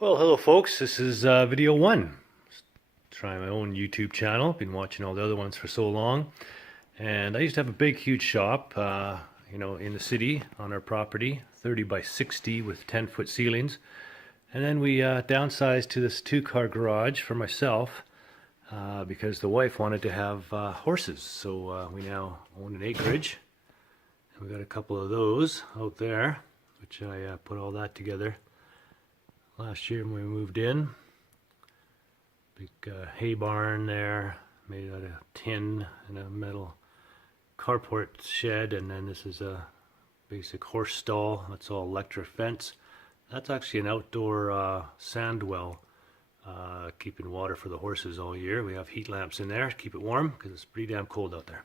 Well, hello folks, this is video one. Trying my own YouTube channel. Been watching all the other ones for so long. And I used to have a big, huge shop, in the city on our property, 30 by 60 with 10-foot ceilings. And then we downsized to this 2-car garage for myself because the wife wanted to have horses. So we now own an acreage. And we got a couple of those out there, which I put all that together last year when we moved in. Big hay barn there, made out of tin and a metal carport shed, and then this is a basic horse stall. That's all electric fence. That's actually an outdoor sand well, keeping water for the horses all year. We have heat lamps in there to keep it warm because it's pretty damn cold out there.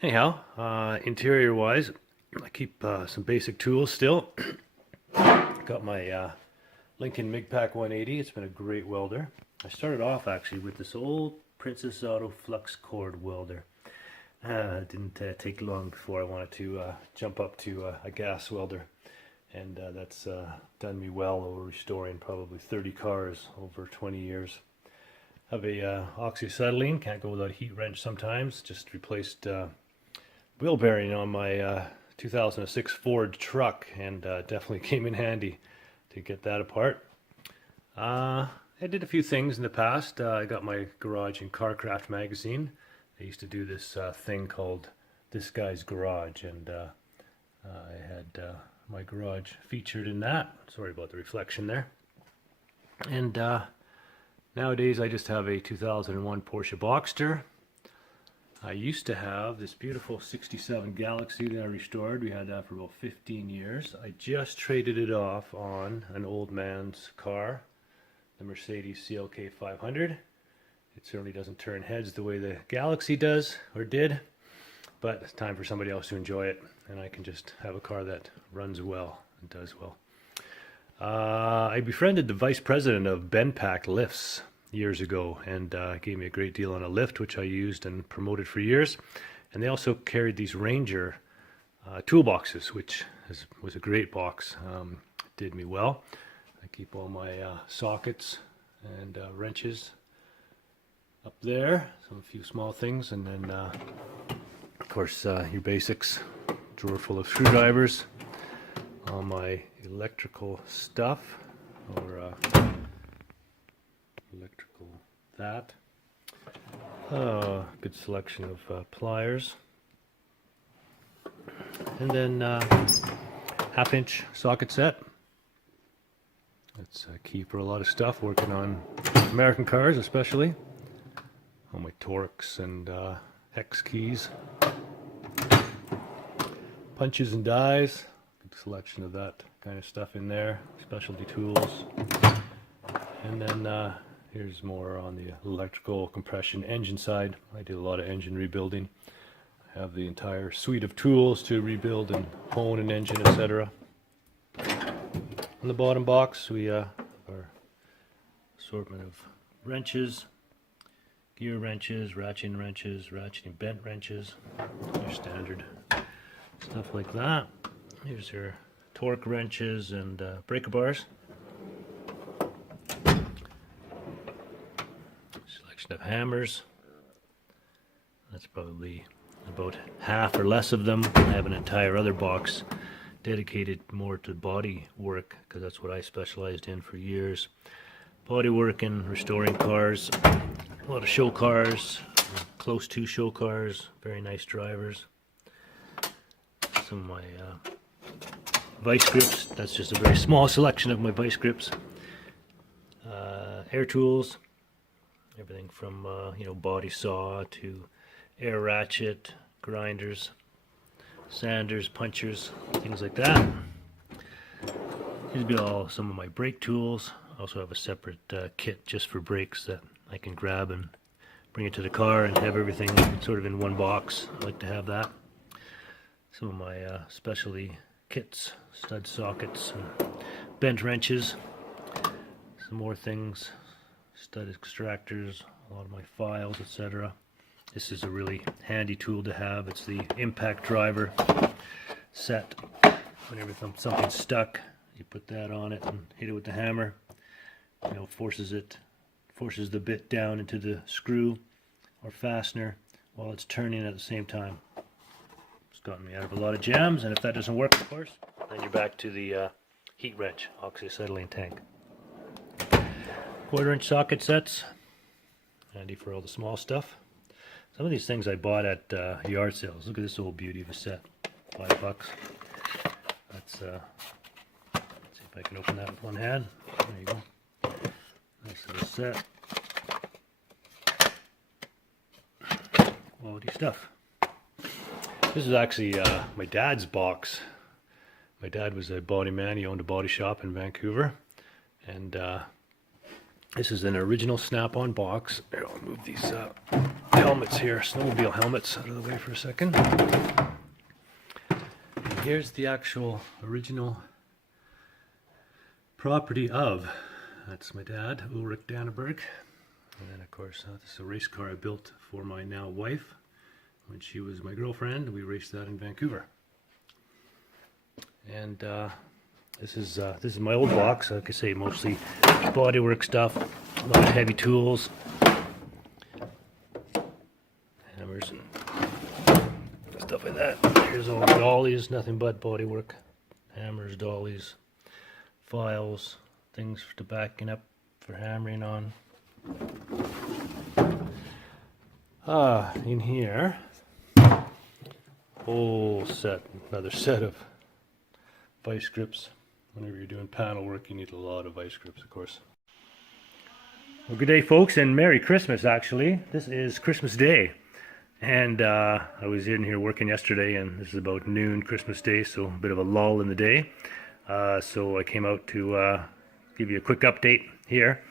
Anyhow, interior wise, I keep some basic tools still. Got my Lincoln MIGPAC 180. It's been a great welder. I started off actually with this old Princess Auto flux cord welder. It didn't take long before I wanted to jump up to a gas welder, and that's done me well over restoring probably 30 cars over 20 years. Have a oxyacetylene, can't go without a heat wrench sometimes. Just replaced wheel bearing on my 2006 Ford truck, and definitely came in handy to get that apart. I did a few things in the past. I got my garage in Carcraft magazine. They used to do this thing called This Guy's Garage, and I had my garage featured in that. Sorry about the reflection there. And nowadays I just have a 2001 Porsche Boxster. I used to have this beautiful 67 Galaxy that I restored. We had that for about 15 years. I just traded it off on an old man's car, the Mercedes CLK 500. It certainly doesn't turn heads the way the Galaxy does, or did, but it's time for somebody else to enjoy it, and I can just have a car that runs well and does well. I befriended the vice president of BenPack Lifts years ago, and gave me a great deal on a lift, which I used and promoted for years. And they also carried these Ranger toolboxes, which was a great box. Did me well. I keep all my sockets and wrenches up there, a few small things, and then of course your basics, drawer full of screwdrivers, all my electrical stuff, or electrical that. Good selection of pliers. And then half-inch socket set. That's key for a lot of stuff, working on American cars especially. All my Torx and hex keys. Punches and dies. Good selection of that kind of stuff in there. Specialty tools. And then here's more on the electrical compression engine side. I did a lot of engine rebuilding. I have the entire suite of tools to rebuild and hone an engine, etc. On the bottom box we have our assortment of wrenches, gear wrenches, ratcheting bent wrenches, your standard stuff like that. Here's your torque wrenches and breaker bars. Of hammers. That's probably about half or less of them. I have an entire other box dedicated more to body work, because that's what I specialized in for years. Body work and restoring cars. A lot of show cars, close to show cars, very nice drivers. Some of my vice grips. That's just a very small selection of my vice grips. Air tools. Everything from body saw to air ratchet, grinders, sanders, punchers, things like that. These would be all some of my brake tools. I also have a separate kit just for brakes that I can grab and bring it to the car and have everything sort of in one box. I like to have that. Some of my specialty kits, stud sockets, and bent wrenches. Some more things. Stud extractors, a lot of my files, etc. This is a really handy tool to have. It's the impact driver set. Whenever something's stuck, you put that on it and hit it with the hammer. you know, forces the bit down into the screw or fastener while it's turning at the same time. It's gotten me out of a lot of jams, and if that doesn't work, of course, then you're back to the heat wrench oxyacetylene tank. 1/4-inch socket sets, handy for all the small stuff. Some of these things I bought at yard sales. Look at this old beauty of a set, $5. That's let's see if I can open that with one hand. There you go. Nice little set. Quality stuff. This is actually my dad's box. My dad was a body man. He owned a body shop in Vancouver, and this is an original snap-on box. Here, I'll move these helmets here, snowmobile helmets, out of the way for a second. And here's the actual original property of, that's my dad, Ulrich Danneberg. And then of course, this is a race car I built for my now wife. When she was my girlfriend, we raced that in Vancouver. And this is my old box. Like I say, mostly bodywork stuff, a lot of heavy tools, hammers and stuff like that. Here's all the dollies, nothing but bodywork, hammers, dollies, files, things to backing up for hammering on. In here, whole set, another set of vice grips. Whenever you're doing panel work, you need a lot of vice grips, of course. Well, good day, folks, and Merry Christmas, actually. This is Christmas Day. And I was in here working yesterday, and this is about noon Christmas Day, so a bit of a lull in the day. So I came out to give you a quick update here.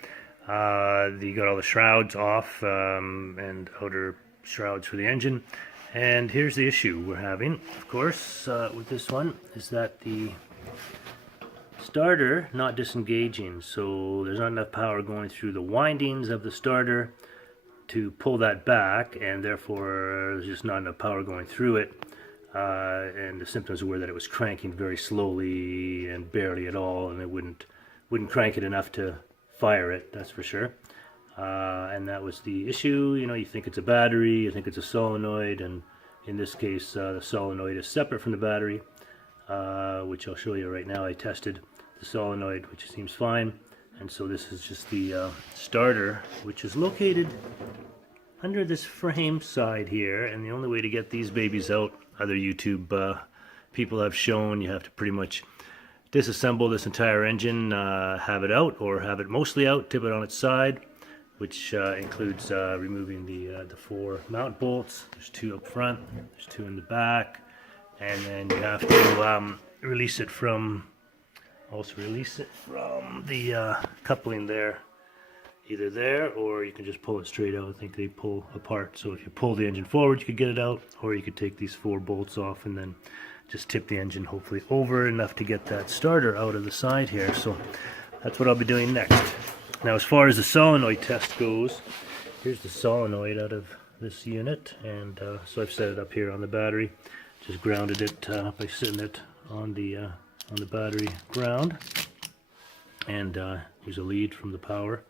You got all the shrouds off and outer shrouds for the engine. And here's the issue we're having, of course, with this one, is that the starter not disengaging. So there's not enough power going through the windings of the starter to pull that back, and therefore there's just not enough power going through it. And the symptoms were that it was cranking very slowly and barely at all, and it wouldn't crank it enough to fire it, that's for sure. And that was the issue. You know, you think it's a battery, you think it's a solenoid, and in this case the solenoid is separate from the battery, which I'll show you right now. I tested the solenoid, which seems fine, and so this is just the starter, which is located under this frame side here. And the only way to get these babies out, other YouTube people have shown, you have to pretty much disassemble this entire engine, have it out, or have it mostly out, tip it on its side, which includes removing the 4 mount bolts. There's 2 up front, there's 2 in the back, and then you have to release it from the coupling there, either there, or you can just pull it straight out. I think they pull apart, so if you pull the engine forward you could get it out, or you could take these 4 bolts off and then just tip the engine hopefully over enough to get that starter out of the side here. So that's what I'll be doing next. Now, as far as the solenoid test goes, here's the solenoid out of this unit, and so I've set it up here on the battery. Just grounded it by sitting it on the battery ground, and here's a lead from the power,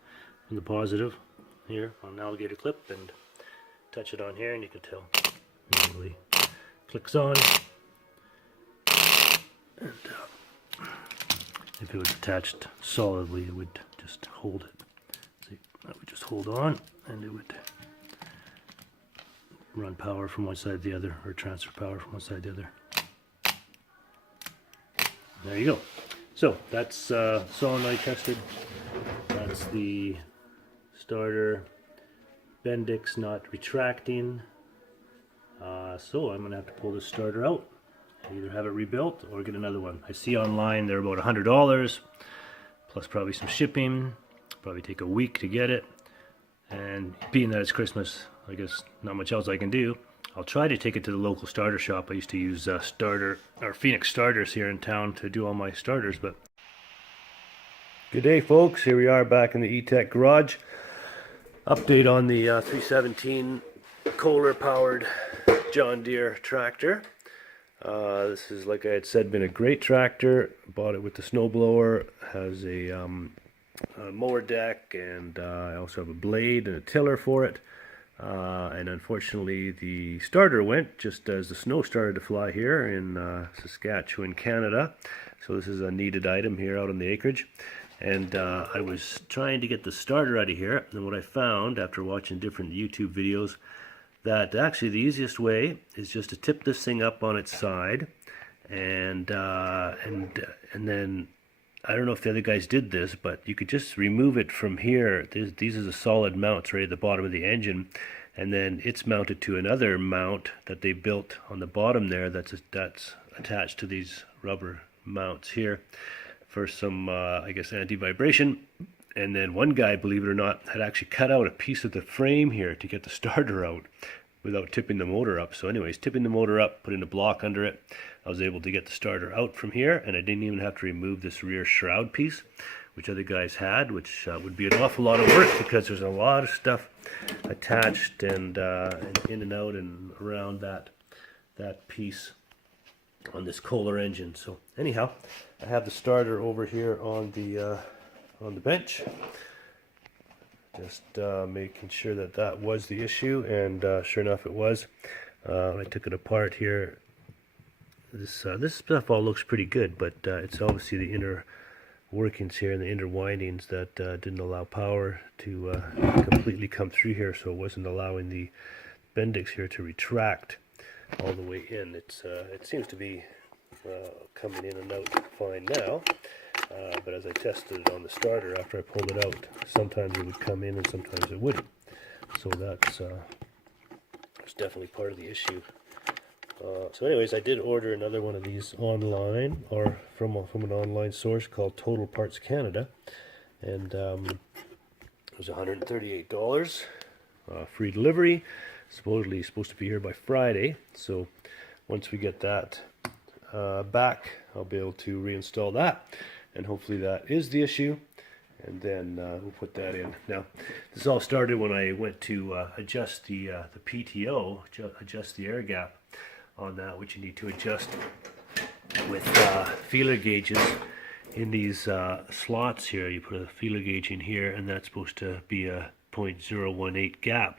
from the positive here on an alligator clip, and touch it on here, and you can tell it really clicks on. And if it was attached solidly, it would just hold it. See, that would just hold on, and it would run power from one side to the other, or transfer power from one side to the other. There you go. So that's solenoid tested. That's the starter Bendix not retracting. So I'm gonna have to pull this starter out, either have it rebuilt or get another one. I see online they're about $100, plus probably some shipping. Probably take a week to get it. And being that it's Christmas, I guess not much else I can do. I'll try to take it to the local starter shop. I used to use Phoenix Starters here in town to do all my starters. But good day, folks. Here we are back in the E-Tech garage. Update on the 317 Kohler powered John Deere tractor. This is, like I had said, been a great tractor. Bought it with the snowblower. Has a mower deck, and I also have a blade and a tiller for it. And unfortunately, the starter went just as the snow started to fly here in Saskatchewan, Canada. So this is a needed item here out on the acreage. And I was trying to get the starter out of here, and what I found after watching different YouTube videos, that actually the easiest way is just to tip this thing up on its side, and then I don't know if the other guys did this, but you could just remove it from here. These are the solid mounts right at the bottom of the engine, and then it's mounted to another mount that they built on the bottom there that's attached to these rubber mounts here for some, I guess, anti-vibration. And then one guy, believe it or not, had actually cut out a piece of the frame here to get the starter out without tipping the motor up. So anyways, tipping the motor up, putting a block under it, I was able to get the starter out from here, and I didn't even have to remove this rear shroud piece, which other guys had, which would be an awful lot of work because there's a lot of stuff attached and in and out and around that piece on this Kohler engine. So anyhow, I have the starter over here on the bench, just making sure that was the issue, and sure enough it was. I took it apart here. This stuff all looks pretty good, but it's obviously the inner workings here and the inner windings that didn't allow power to completely come through here, so it wasn't allowing the Bendix here to retract all the way in. It seems to be coming in and out fine now, but as I tested it on the starter after I pulled it out, sometimes it would come in and sometimes it wouldn't. So that's definitely part of the issue. So anyways, I did order another one of these online, or from an online source called Total Parts Canada, and it was $138, free delivery. Supposedly supposed to be here by Friday, so once we get that back, I'll be able to reinstall that, and hopefully that is the issue, and then we'll put that in. Now, this all started when I went to adjust the PTO, adjust the air gap on that, which you need to adjust with feeler gauges in these slots here. You put a feeler gauge in here, and that's supposed to be a 0.018 gap.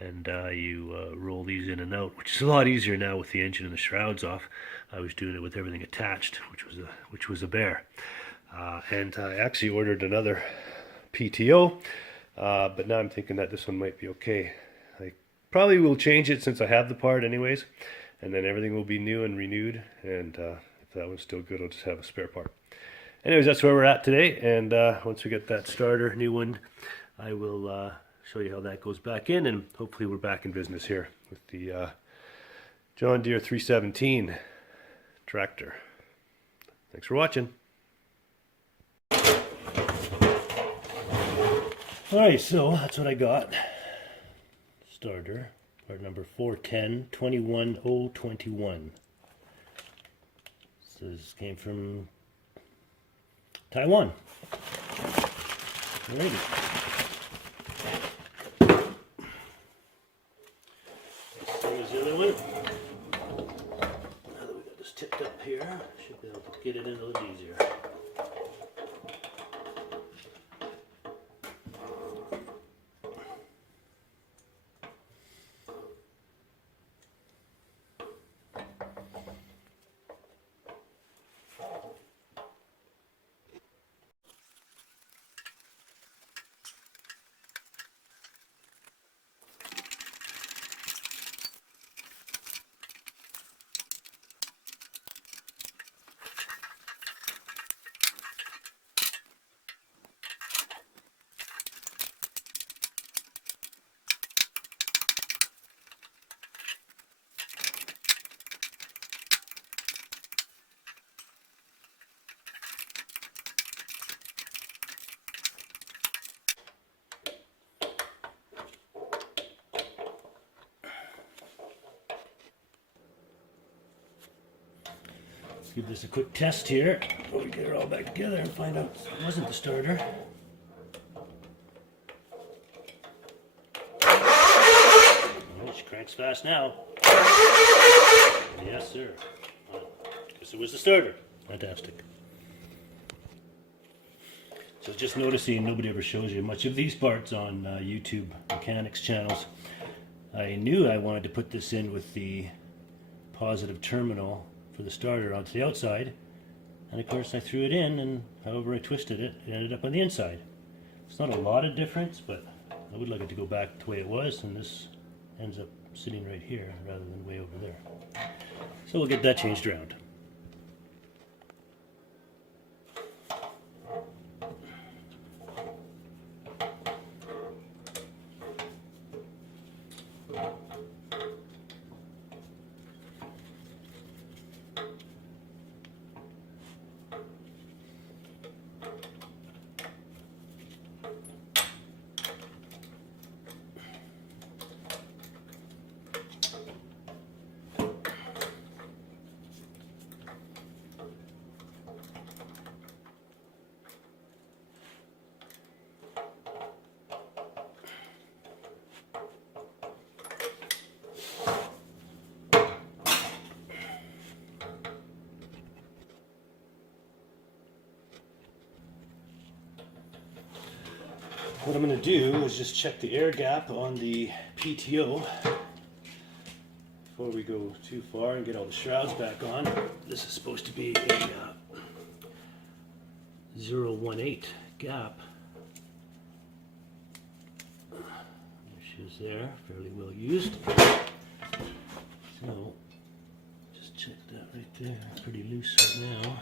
And you roll these in and out, which is a lot easier now with the engine and the shrouds off. I was doing it with everything attached, which was a bear. And I actually ordered another PTO, but now I'm thinking that this one might be okay. I probably will change it since I have the part anyways, and then everything will be new and renewed. And if that one's still good, I'll just have a spare part. Anyways, that's where we're at today. And once we get that starter, new one, I will show you how that goes back in, and hopefully we're back in business here with the John Deere 317 tractor. Thanks for watching. Alright, so that's what I got. Starter, part number 410-21021. This came from Taiwan. Alrighty. Now that we got this tipped up here, should be able to get it in a little easier. Give this a quick test here before we get it all back together and find out it wasn't the starter. Oh, she cranks fast now. Yes, sir. Well, guess it was the starter. Fantastic. So just noticing nobody ever shows you much of these parts on YouTube mechanics channels. I knew I wanted to put this in with the positive terminal for the starter onto the outside, and of course I threw it in, and however I twisted it, it ended up on the inside. It's not a lot of difference, but I would like it to go back the way it was, and this ends up sitting right here rather than way over there. So we'll get that changed around. What I'm going to do is just check the air gap on the PTO before we go too far and get all the shrouds back on. This is supposed to be a 0.18 gap. She was there, fairly well used. So just check that right there, pretty loose right now.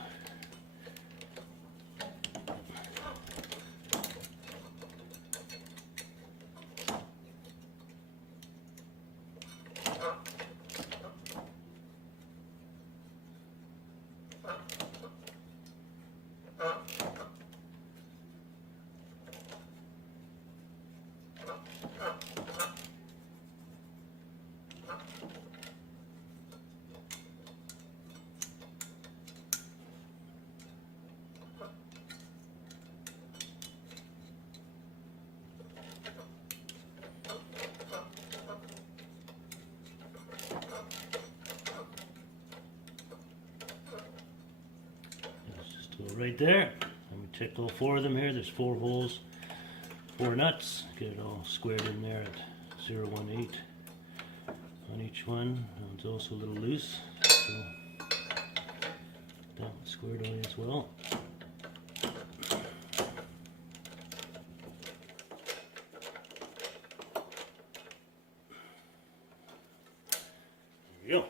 Right there, and we check all 4 of them here. There's 4 holes, 4 nuts. Get it all squared in there at 0.18 on each one. It's also a little loose, so that one's squared away as well. There we go.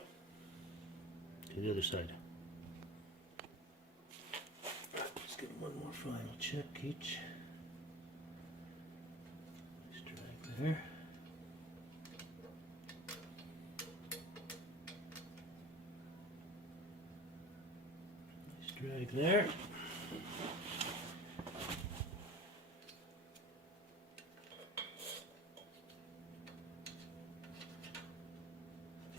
To the other side. One more final check each. Nice drag there. Nice drag there.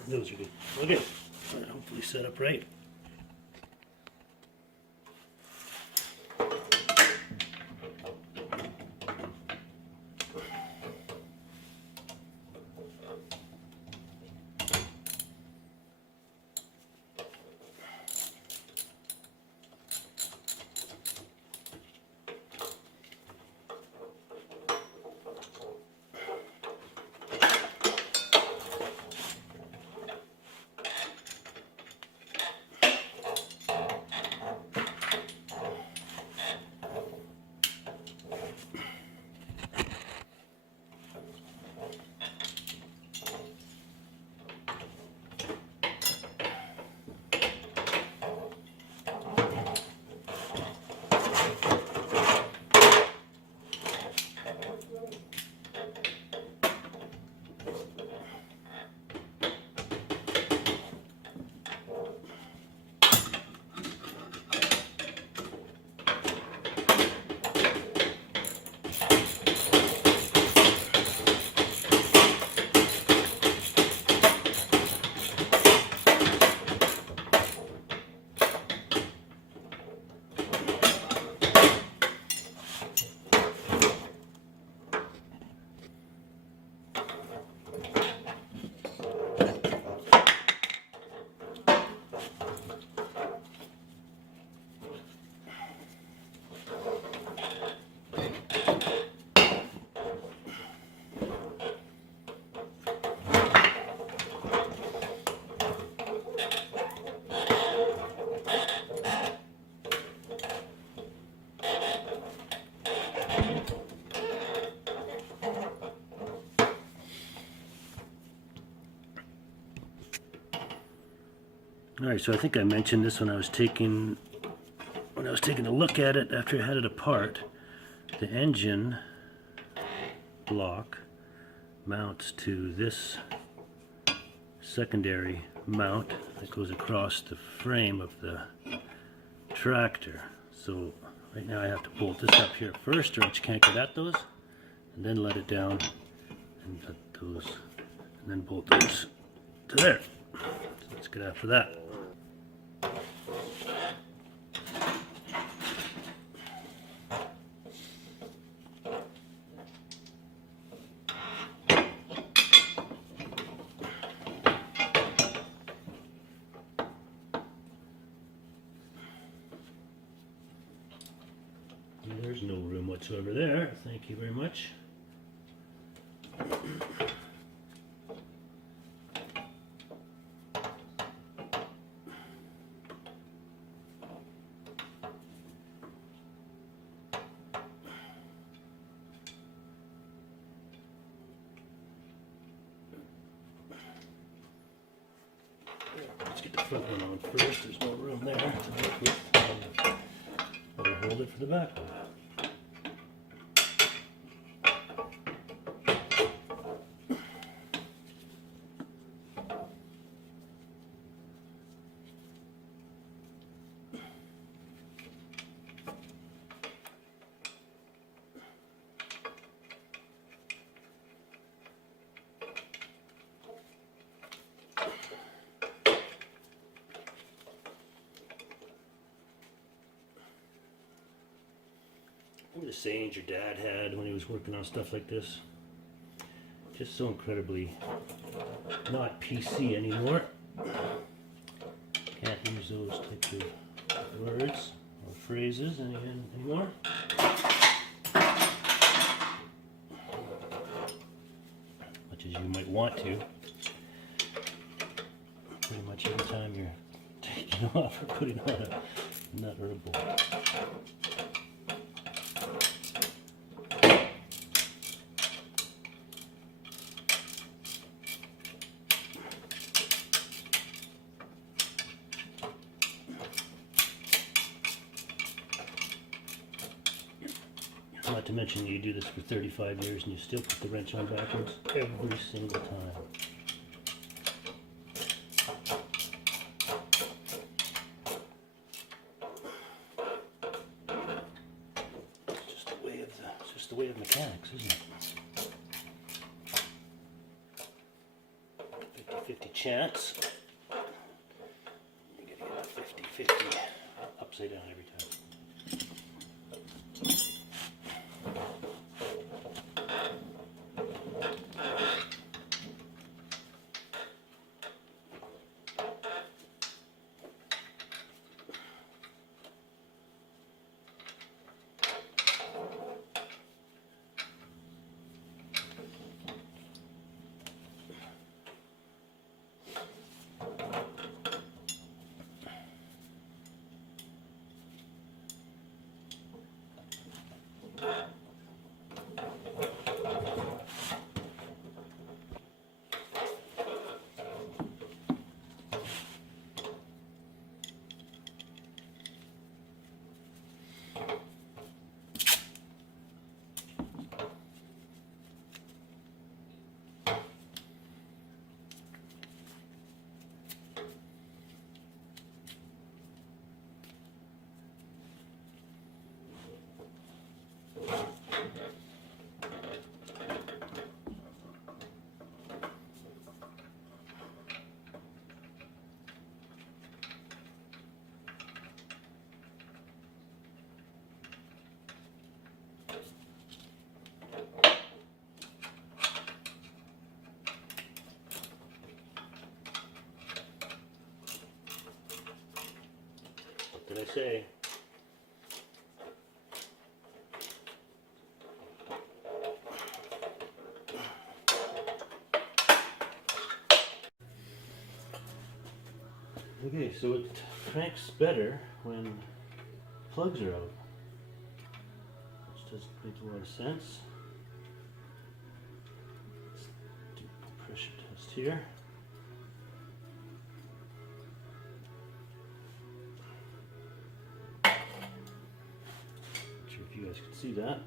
Those are good. Okay, hopefully set up right. Alright, so I think I mentioned this when I was taking a look at it after I had it apart. The engine block mounts to this secondary mount that goes across the frame of the tractor. So right now I have to bolt this up here first, or else you can't get at those, and then let it down and let those, and then bolt those to there. So let's get after that. There's no room whatsoever there. Thank you very much. Let's get the front one on first. There's no room there to work with. Better hold it for the back one. What were the sayings your dad had when he was working on stuff like this? Just so incredibly not PC anymore. Can't use those types of words or phrases anymore. Much as you might want to. Pretty much every time you're taking off or putting on a nut or a bolt. Not to mention you do this for 35 years and you still put the wrench on backwards every single time. It's just the way of mechanics, isn't it? 50-50 chance. You gotta get a 50-50 upside down every time. What did I say? Okay, so it cranks better when plugs are out, which does make a lot of sense. Let's do a pressure test here. see that.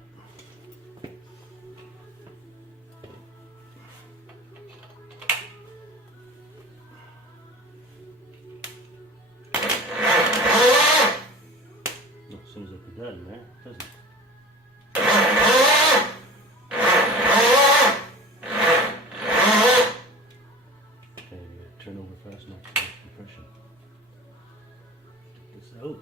As soon as I put that in there, it doesn't. Okay, turn over fast enough to get compression. Take this out.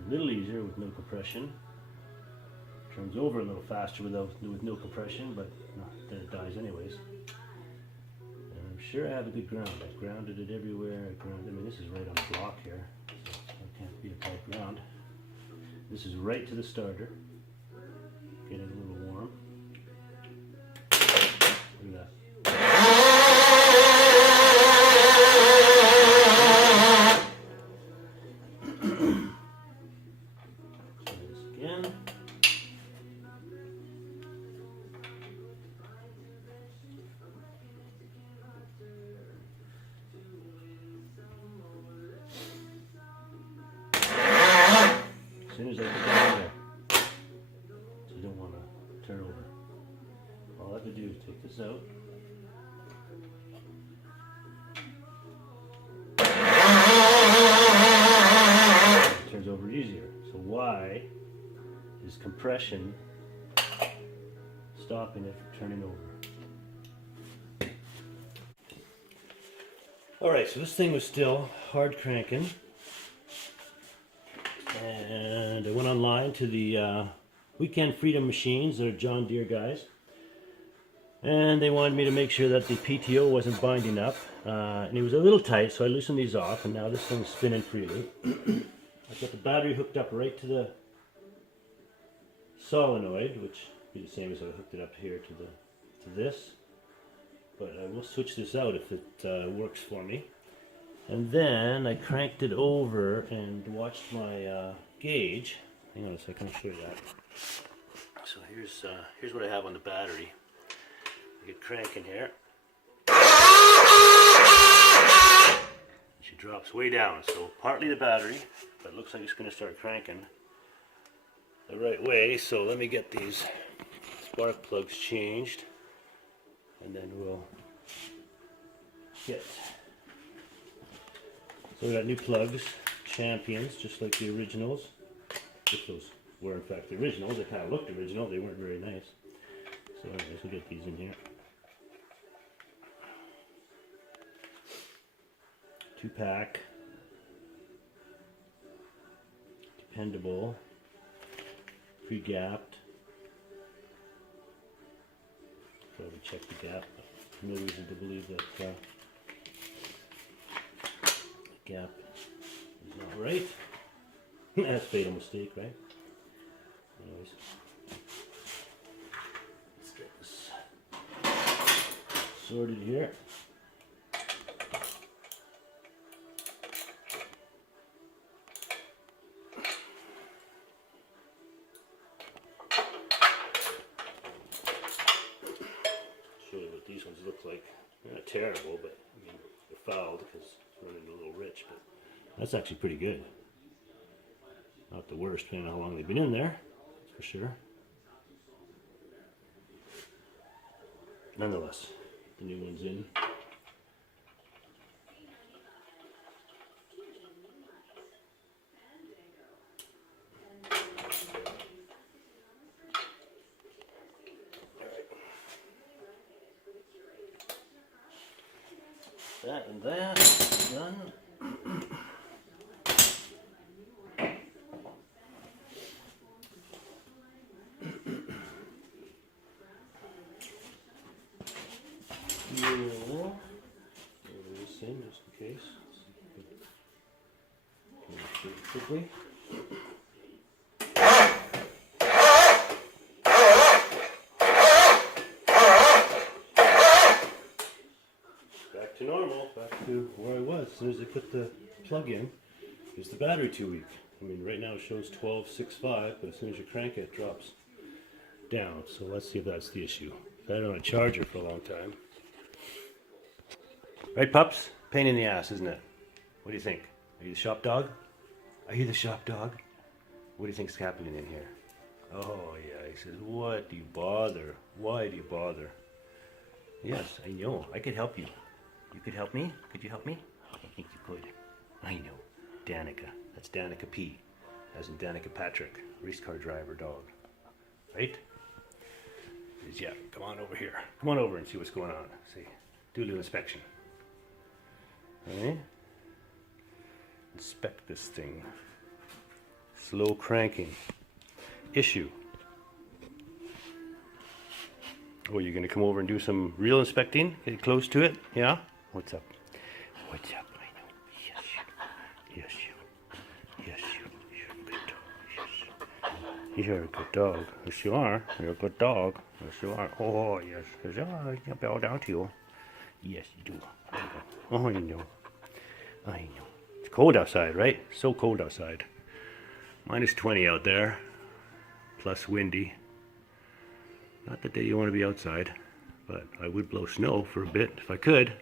A little easier with no compression. Turns over a little faster with no compression, but then it dies anyways. And I'm sure I have a good ground. I've grounded it everywhere. I mean, this is right on the block here, so it can't be a tight ground. This is right to the starter. Getting a little warm. Look at that. As soon as I put that in there, so you don't want to turn over. All I have to do is take this out. It turns over easier. So why is compression stopping it from turning over? Alright, so this thing was still hard cranking. And I went online to the Weekend Freedom Machines. They're John Deere guys. And they wanted me to make sure that the PTO wasn't binding up. And it was a little tight, so I loosened these off. And now this thing's spinning freely. I've got the battery hooked up right to the solenoid, which would be the same as I hooked it up here to this. But I will switch this out if it works for me. And then I cranked it over and watched my gauge. Hang on a second, I'll show you that. So here's what I have on the battery. I get cranking here. She drops way down, so partly the battery, but it looks like it's going to start cranking the right way. So let me get these spark plugs changed, and then we'll get. So we got new plugs, Champions, just like the originals. If those were in fact the originals, they kind of looked original, they weren't very nice. So anyways, we'll get these in here. 2-pack. Dependable. Pre-gapped. Probably check the gap, but no reason to believe that gap is not right. That's a fatal mistake, right? Anyways, let's get this sorted here. Show you what these ones look like. They're not terrible, but I mean, they're fouled because running a little rich, but that's actually pretty good. Not the worst, depending on how long they've been in there, that's for sure. Nonetheless, the new one's in. That and that, done. This in just in case. Quickly. Back to normal, back to where I was. As soon as I put the plug in, is the battery too weak? I mean, right now it shows 12.65, but as soon as you crank it, it drops down. So let's see if that's the issue. I've had it on a charger for a long time. Right, pups? Pain in the ass, isn't it? What do you think? Are you the shop dog? Are you the shop dog? What do you think's happening in here? Oh, yeah, he says, what do you bother? Why do you bother? Yes, I know. I could help you. You could help me? Could you help me? I think you could. I know. Danica. That's Danica P. As in Danica Patrick, race car driver dog. Right? Yeah, come on over here. Come on over and see what's going on. See, do a little inspection. Okay? Inspect this thing. Slow cranking. Issue. Oh, you're gonna come over and do some real inspecting? Get close to it? Yeah? What's up? What's up? I know. Yes, you. Yes, you. Yes, you. You're a good dog. Yes. You're a good dog. Yes, you are. You're a good dog. Yes, you are. Oh, yes. Yes, you are. I bow down to you. Yes, you do. Oh, I know. I know. It's cold outside, right? So cold outside. Minus 20 out there. Plus windy. Not the day you want to be outside, but I would blow snow for a bit if I could.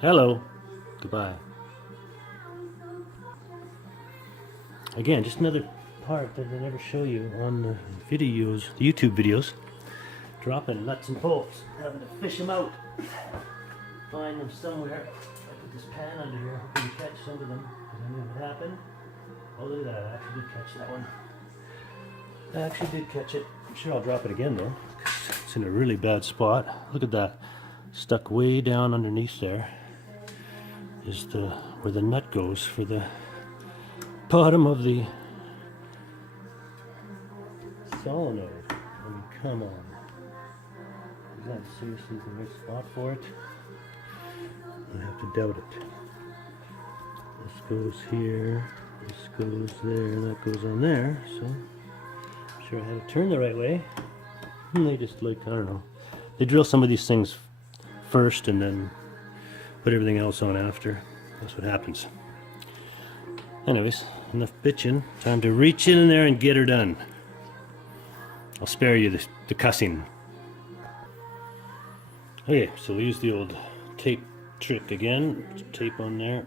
Hello. Goodbye. Again, just another part that I never show you on the videos, the YouTube videos. Dropping nuts and bolts, having to fish them out. Find them somewhere. I put this pan under here, hoping to catch some of them, because I knew it would happen. Oh, look at that. I actually did catch that one. I actually did catch it. I'm sure I'll drop it again though. It's in a really bad spot. Look at that. Stuck way down underneath there is where the nut goes for the bottom of the solenoid. I mean, come on. Is that seriously the right spot for it? I have to doubt it. This goes here, this goes there, and that goes on there, so I'm sure I had to turn the right way. And they just like, I don't know. They drill some of these things first and then put everything else on after. That's what happens. Anyways, enough bitching. Time to reach in there and get her done. I'll spare you the cussing. Okay, so we'll use the old tape trick again. Tape on there.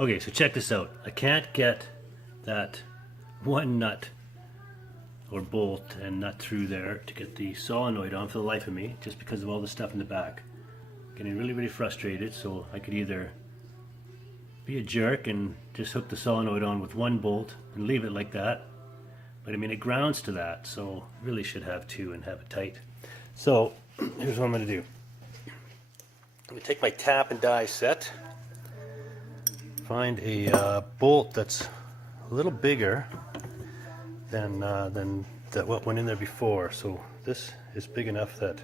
Okay, so check this out. I can't get that one nut or bolt and nut through there to get the solenoid on for the life of me, just because of all the stuff in the back. Getting really frustrated, so I could either be a jerk and just hook the solenoid on with one bolt and leave it like that, but I mean it grounds to that, so really should have two and have it tight. So here's what I'm going to do. I'm going to take my tap and die set, find a bolt that's a little bigger than what went in there before. So this is big enough that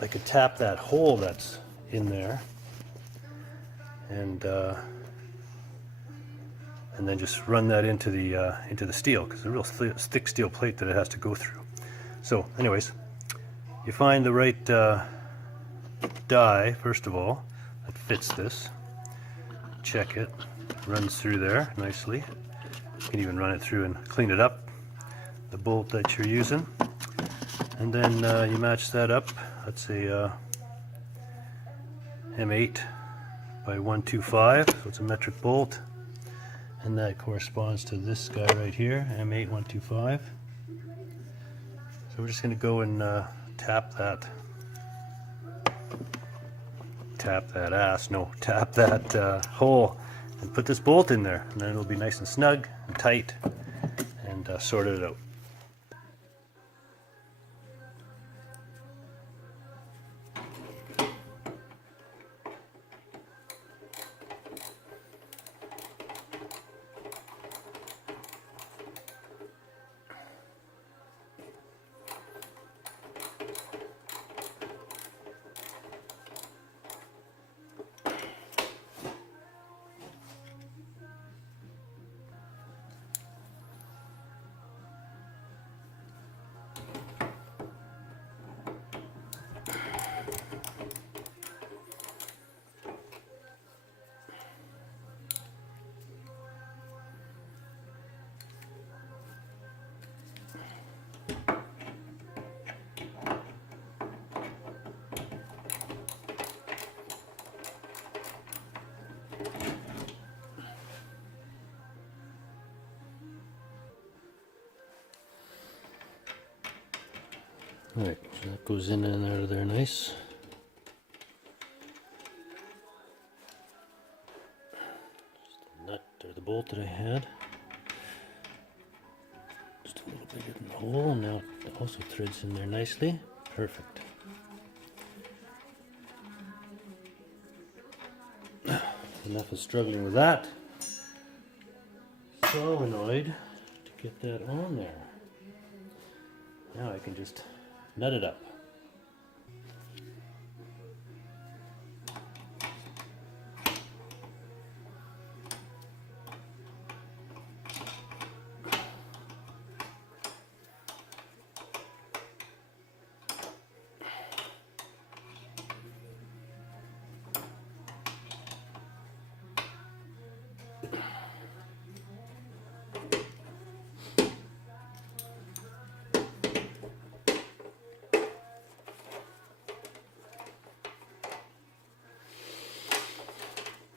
I could tap that hole that's in there and then just run that into the steel, because it's a real thick steel plate that it has to go through. So anyways, you find the right die first of all that fits this. Check it, runs through there nicely. You can even run it through and clean it up, the bolt that you're using, and then you match that up. That's a M8 by 125, so it's a metric bolt, and that corresponds to this guy right here, M8 125. So we're just going to go and tap that hole and put this bolt in there, and then it'll be nice and snug and tight and sort it out. Alright, so that goes in and out of there nice. Just the nut or the bolt that I had. Just a little bigger than the hole. Now it also threads in there nicely. Perfect. Enough of struggling with that. Solenoid to get that on there. Now I can just nut it up.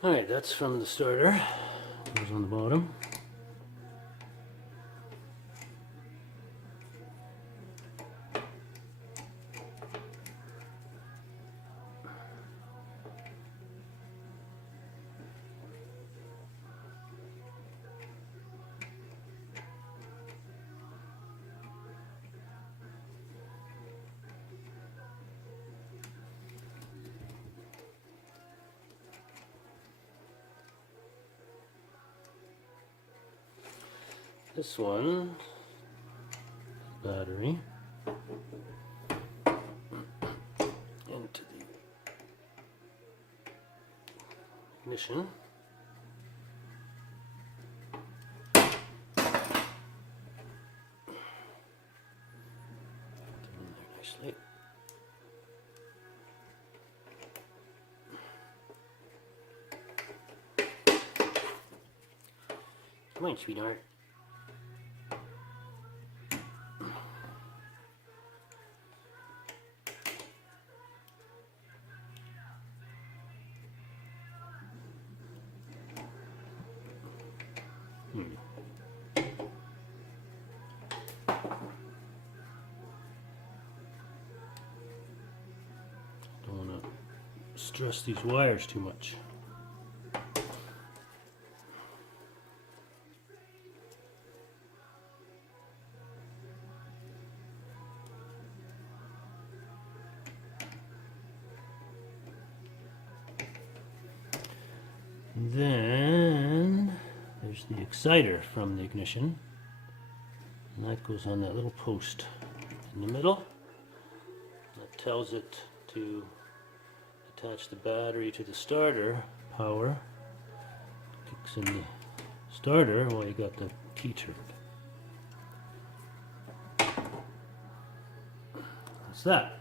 Alright, that's from the starter. Goes on the bottom. This one, battery, into the ignition. Get in there nicely. Come on, sweetheart. stress these wires too much. Then there's the exciter from the ignition, and that goes on that little post in the middle. That tells it to attach the battery to the starter power. Kicks in the starter while you got the key turned. That's that.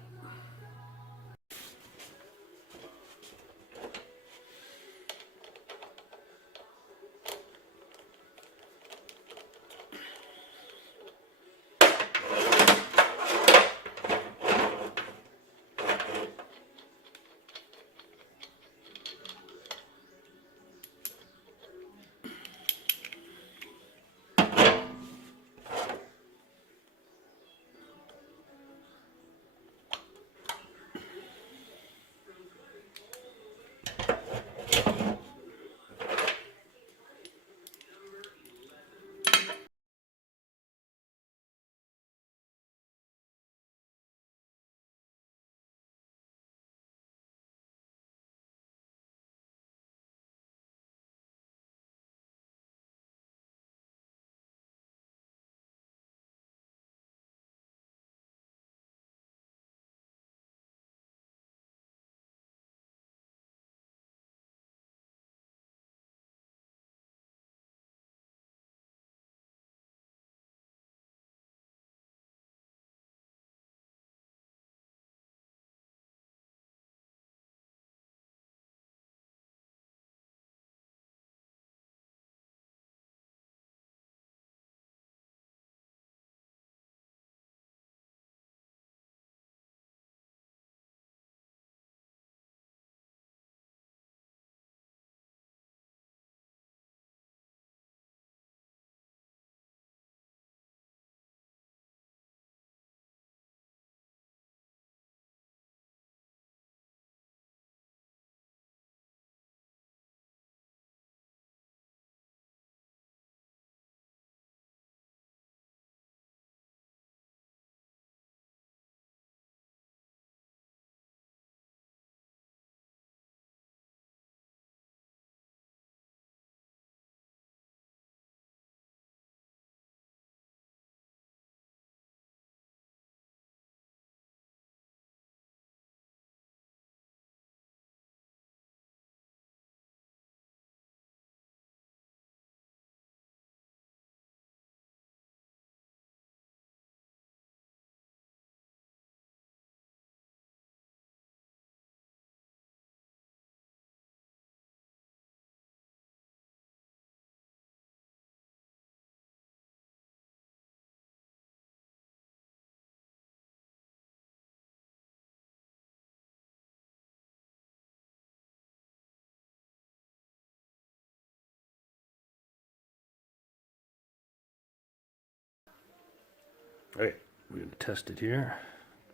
Alright, we're going to test it here.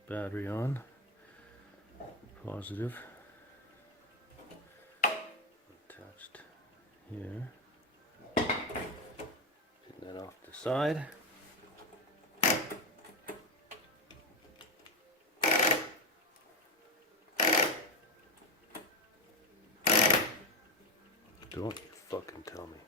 Battery on. Positive. Attached here. Get that off the side. Don't you fucking tell me.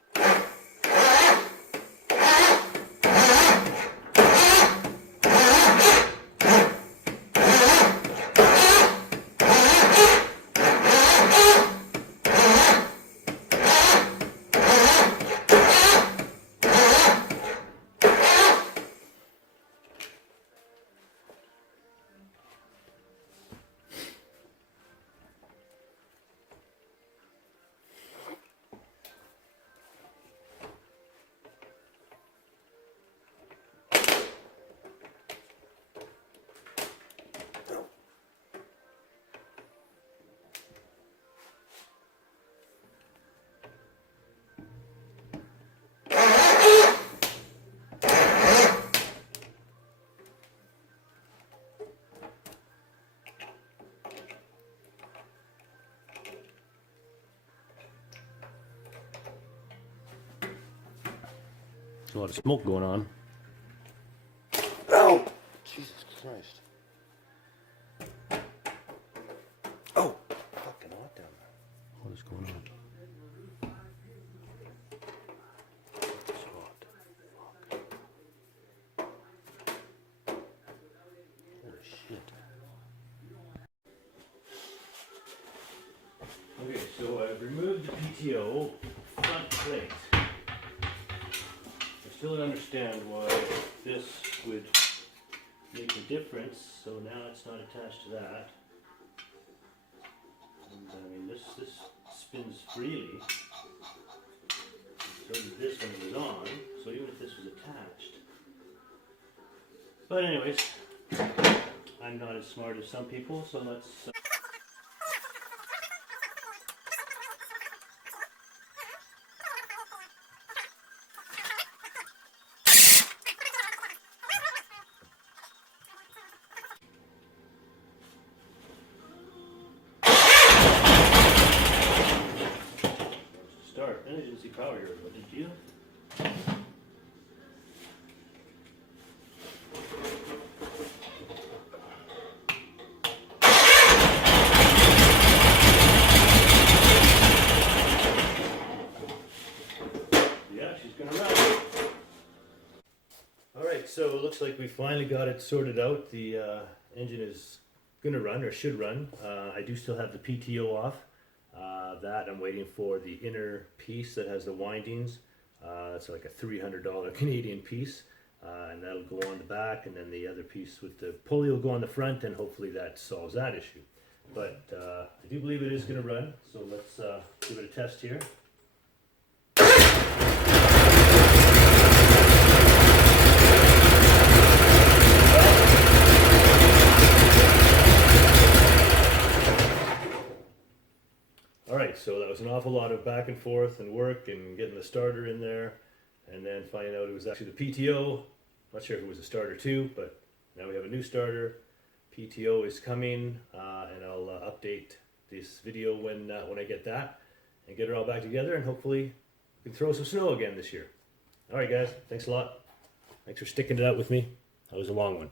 a lot of smoke going on. Oh! Jesus Christ. Oh! Fucking hot down there. What is going on? It's hot. Fuck. Holy shit. Okay, so I've removed the PTO front plate. I still don't understand why this would make a difference, so now it's not attached to that. And I mean, this spins freely. So did this one was on, so even if this was attached. But anyways, I'm not as smart as some people, so let's... start. Emergency power here, what did you? Yeah, she's gonna run. Alright, so it looks like we finally got it sorted out. The engine is gonna run, or should run. I do still have the PTO off. That I'm waiting for the inner piece that has the windings. It's like a $300 Canadian piece, and that'll go on the back, and then the other piece with the pulley will go on the front, and hopefully that solves that issue. But I do believe it is going to run, so let's give it a test here. Alright, so that was an awful lot of back and forth and work and getting the starter in there, and then finding out it was actually the PTO. Not sure if it was a starter too, but now we have a new starter. PTO is coming, and I'll update this video when I get that and get it all back together, and hopefully we can throw some snow again this year. Alright guys, thanks a lot. Thanks for sticking it out with me. That was a long one.